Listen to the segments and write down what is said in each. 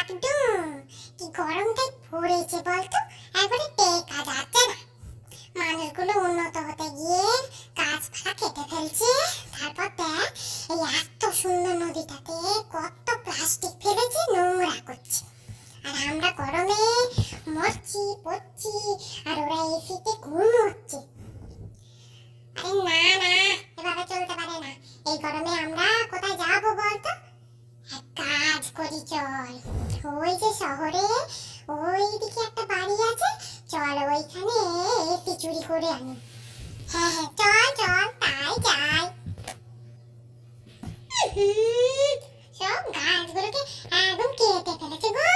একদম কি গরমটাই পড়েছে বলতো, একবারে টেকা যাচ্ছে না। মানুষগুলো উন্নত হতে গিয়ে গাছপালা কেটে ফেলছে। তারপর দেখ এই এত সুন্দর নদীটাতে কত প্লাস্টিক ফেলেছে, নোংরা করছে। আর আমরা গরমে মরছি পড়ছি, আর ওরা এসিতে ঘুমোচ্ছে। আরে না না, এভাবে চলতে পারে না। এই গরমে আমরা কোথায় যাবো বলতো? এক কাজ করি, চল ওই যে শহরে ওই দিকে একটা বাড়ি আছে, চল ওইখানে এসি চুরি করে আনি। হ্যাঁ হ্যাঁ, চল চল তাই যাই। সব গাছগুলোকে একদম কেটে ফেলেছে গো।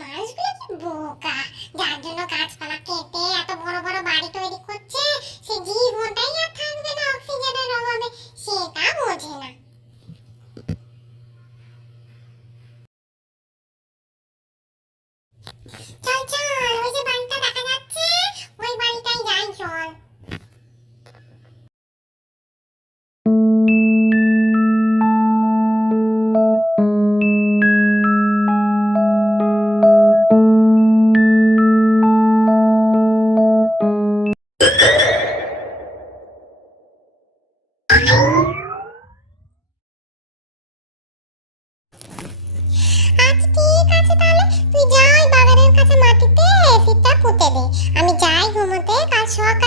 মানুষগুলো কি বোকা, যার জন্য গাছপালা কেটে এত বড় বড় বাড়ি তৈরি করছে, সে জীবনটাই আর থাকবে না অক্সিজেনের অভাবে, সেটা বোঝে না। চল চল, ওই যে বাড়িটা দেখা যাচ্ছে, ওই বাড়িটাই যাই চল। আচ্ছা ঠিক আছে, তাহলে তুই যাই বাগানের কাছে মাটিতে এসিটা পুঁতে দে, আমি যাই ঘুমোতে, কাল সকালে